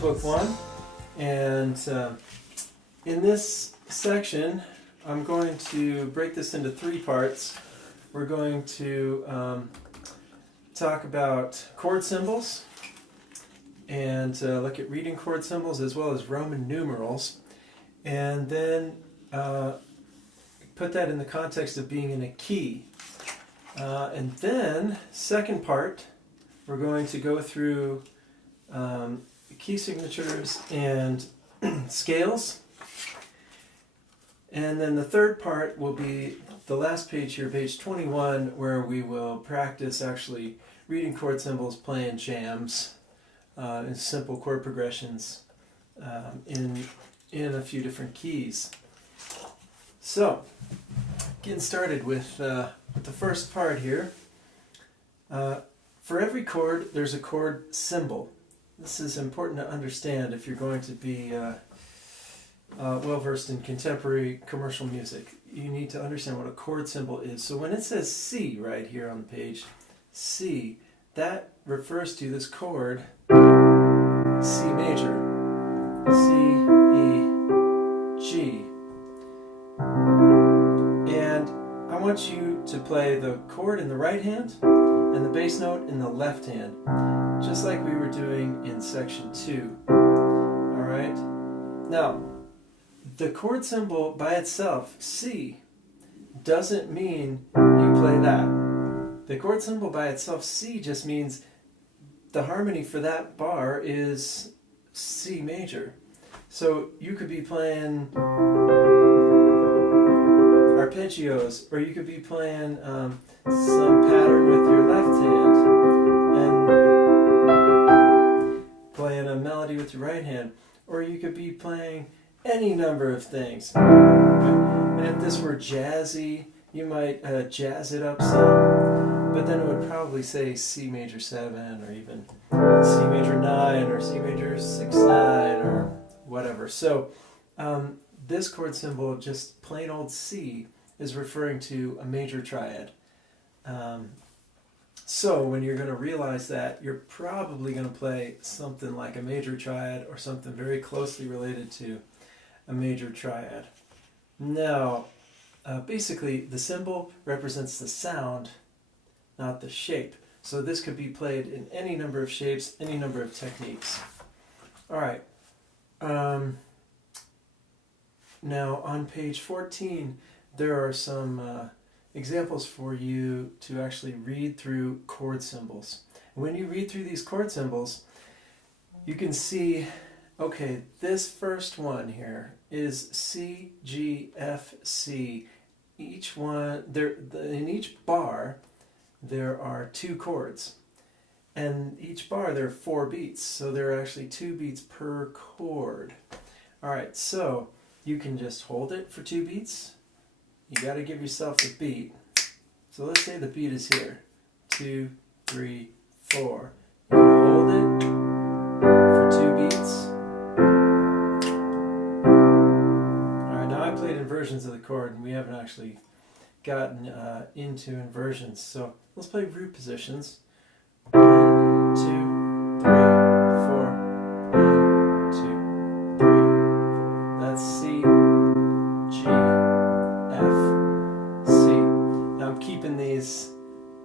Workbook I, and in this section I'm going to break this into three parts. We're going to talk about chord symbols and look at reading chord symbols as well as Roman numerals, and then put that in the context of being in a key. And then, second part, we're going to go through key signatures and scales. And then the third part will be the last page here, page 21, where we will practice actually reading chord symbols, playing jams, and simple chord progressions in a few different keys. So, getting started with the first part here. For every chord, there's a chord symbol. This is important to understand if you're going to be well-versed in contemporary commercial music. You need to understand what a chord symbol is. So when it says C right here on the page, C, that refers to this chord, C major, C, E, G. And I want you to play the chord in the right hand and the bass note in the left hand, just like we were doing in section 2. Alright? Now, the chord symbol by itself, C, doesn't mean you play that. The chord symbol by itself, C, just means the harmony for that bar is C major. So you could be playing arpeggios, or you could be playing some pattern with your left hand and playing a melody with your right hand, or you could be playing any number of things. And if this were jazzy, you might jazz it up some, but then it would probably say C major 7, or even C major 9, or C major 6/9, or whatever. So this chord symbol, just plain old C, is referring to a major triad. So when you're going to realize that, you're probably going to play something like a major triad or something very closely related to a major triad. Now, basically, the symbol represents the sound, not the shape. So this could be played in any number of shapes, any number of techniques. All right. Now, on page 14, there are some examples for you to actually read through chord symbols. When you read through these chord symbols, you can see, okay, this first one here is C, G, F, C. Each one, in each bar, there are 2 chords. And each bar, there are 4 beats. So there are actually 2 beats per chord. All right, so you can just hold it for 2 beats. You got to give yourself the beat. So let's say the beat is here. 2, 3, 4. You can hold it for 2 beats. Alright, now I played inversions of the chord, and we haven't actually gotten into inversions. So let's play root positions. 1, 2, 3, 4. 1, 2, 3, 4. That's C, G, F, C. Now I'm keeping these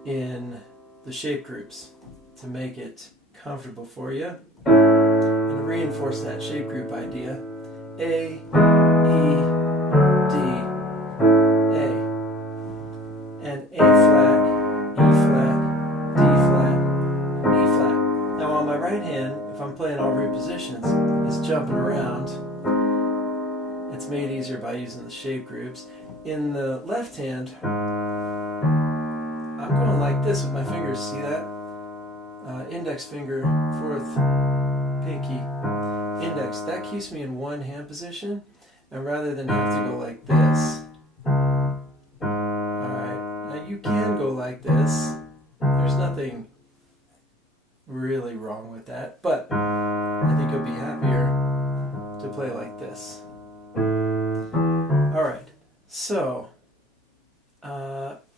in the shape groups to make it comfortable for you. And to reinforce that shape group idea, A, E, D, A. And A flat, E flat, D flat, E flat. Now on my right hand, if I'm playing all root positions, it's jumping around. It's made easier by using the shape groups. In the left hand, I'm going like this with my fingers. See that? Index finger, 4th, pinky, index. That keeps me in one hand position, and rather than have to go like this. Alright, now you can go like this. There's nothing really wrong with that, but I think you'll be happier to play like this. Alright, so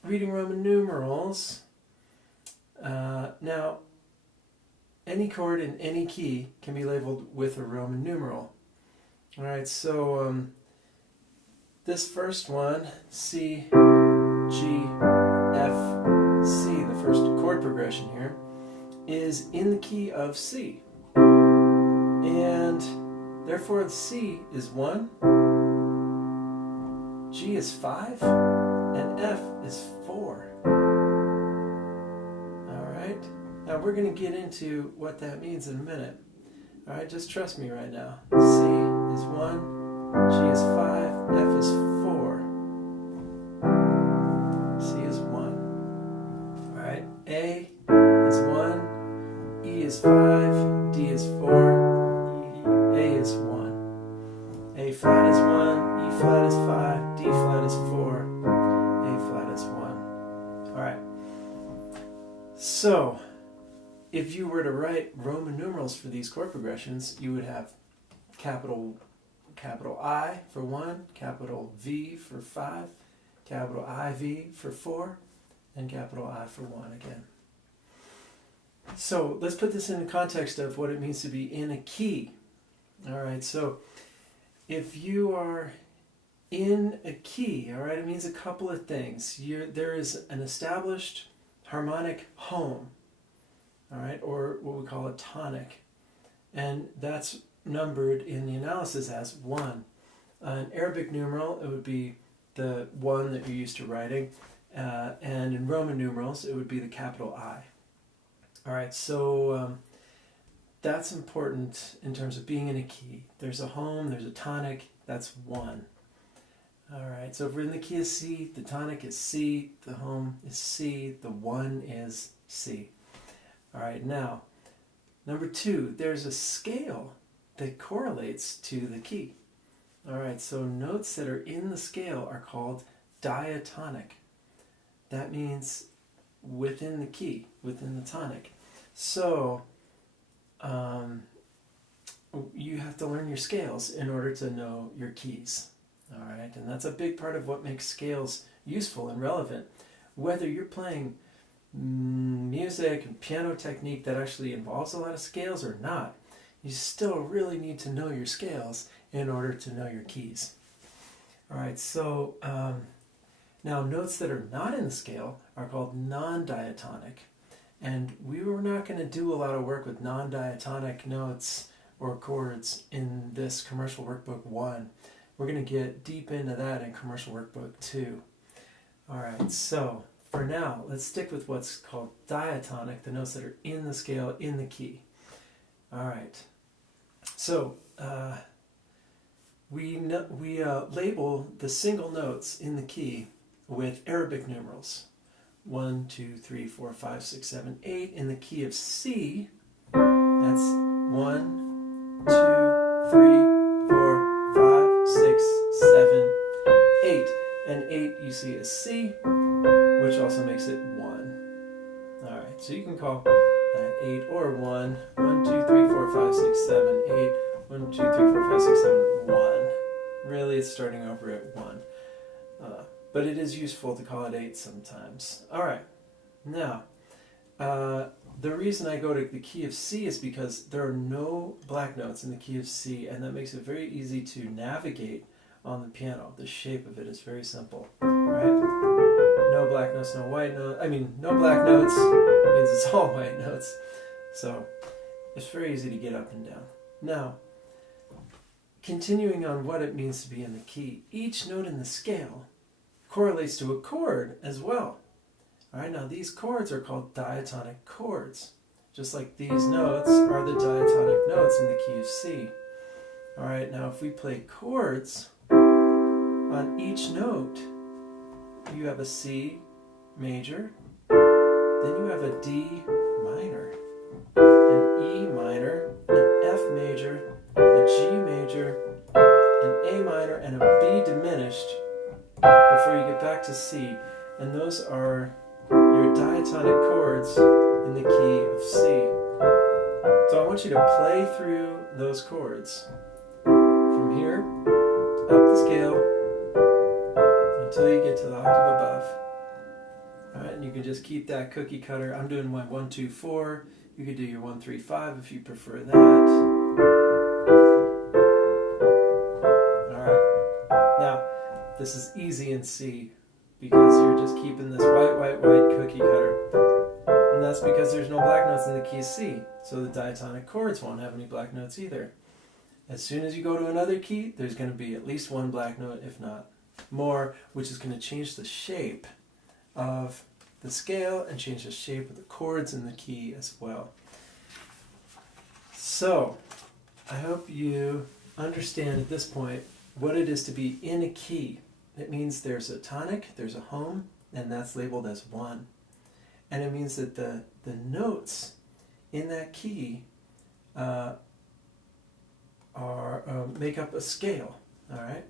reading Roman numerals. Now, any chord in any key can be labeled with a Roman numeral. All right, so this first one, C, G, F, C, the first chord progression here, is in the key of C. And therefore the C is 1, G is 5, and F is 4. Alright, now we're going to get into what that means in a minute. Alright, just trust me right now. C is 1, G is 5, F is 4. C is 1. Alright, A is 1, E is 5, D is 4, A is 1. A flat is 1, E flat is 5, D flat is 4, A flat is 1. Alright, so if you were to write Roman numerals for these chord progressions, you would have capital I for 1, capital V for 5, capital IV for 4, and capital I for 1 again. So let's put this in the context of what it means to be in a key. All right, so if you are in a key, all right, it means a couple of things. There is an established harmonic home, all right, or what we call a tonic, and that's numbered in the analysis as 1. An Arabic numeral, it would be the 1 that you're used to writing, and in Roman numerals, it would be the capital I. All right, so that's important in terms of being in a key. There's a home, there's a tonic, that's 1. All right, so if we're in the key of C, the tonic is C, the home is C, the 1 is C. All right, now, number 2, there's a scale that correlates to the key. All right, so notes that are in the scale are called diatonic. That means within the key, within the tonic. So you have to learn your scales in order to know your keys. All right, and that's a big part of what makes scales useful and relevant. Whether you're playing music and piano technique that actually involves a lot of scales or not, you still really need to know your scales in order to know your keys. All right, so now notes that are not in the scale are called non-diatonic. And we were not going to do a lot of work with non-diatonic notes or chords in this Commercial Workbook 1. We're going to get deep into that in Commercial Workbook 2. All right, so for now, let's stick with what's called diatonic, the notes that are in the scale, in the key. All right, so we label the single notes in the key with Arabic numerals. 1, 2, 3, 4, 5, 6, 7, 8. In the key of C, that's 1, 2, 3, 4, 5, 6, 7, 8. And 8 you see is C, which also makes it 1. All right, so you can call that 8 or 1. 1, 2, 3, 4, 5, 6, 7, 8. 1, 2, 3, 4, 5, 6, 7, 1. Really, it's starting over at 1. But it is useful to call it 8 sometimes. All right, now, the reason I go to the key of C is because there are no black notes in the key of C, and that makes it very easy to navigate on the piano. The shape of it is very simple, right? No black notes, no white notes. I mean, no black notes means it's all white notes. So it's very easy to get up and down. Now, continuing on what it means to be in the key, each note in the scale correlates to a chord as well. All right, now these chords are called diatonic chords. Just like these notes are the diatonic notes in the key of C. All right, now if we play chords, on each note, you have a C major, then you have a D minor, an E minor, an F major, a G major, an A minor, and a B diminished before you get back to C. And those are your diatonic chords in the key of C. So I want you to play through those chords from here up the scale until you get to the octave above. All right, and you can just keep that cookie cutter. I'm doing 1, 2, 4. You could do your 1, 3, 5 if you prefer that. Alright, now this is easy in C because you're just keeping this white cookie cutter. And that's because there's no black notes in the key of C, so the diatonic chords won't have any black notes either. As soon as you go to another key, there's going to be at least one black note, if not more, which is going to change the shape of the scale and change the shape of the chords in the key as well. So, I hope you understand at this point what it is to be in a key. It means there's a tonic, there's a home, and that's labeled as 1. And it means that the notes in that key make up a scale, all right?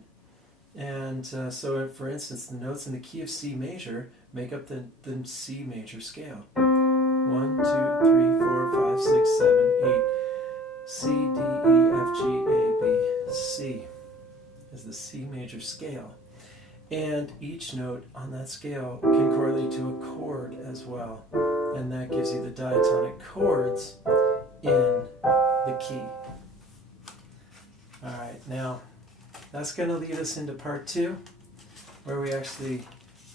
And so, for instance, the notes in the key of C major make up the C major scale. 1, 2, 3, 4, 5, 6, 7, 8. C, D, E, F, G, A, B, C is the C major scale. And each note on that scale can correlate to a chord as well. And that gives you the diatonic chords in the key. Alright, now that's going to lead us into part 2, where we actually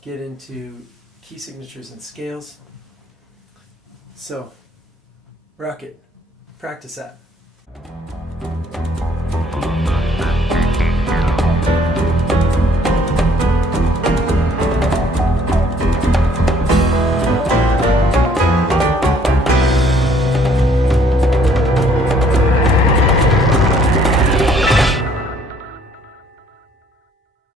get into key signatures and scales. So, rock it. Practice that.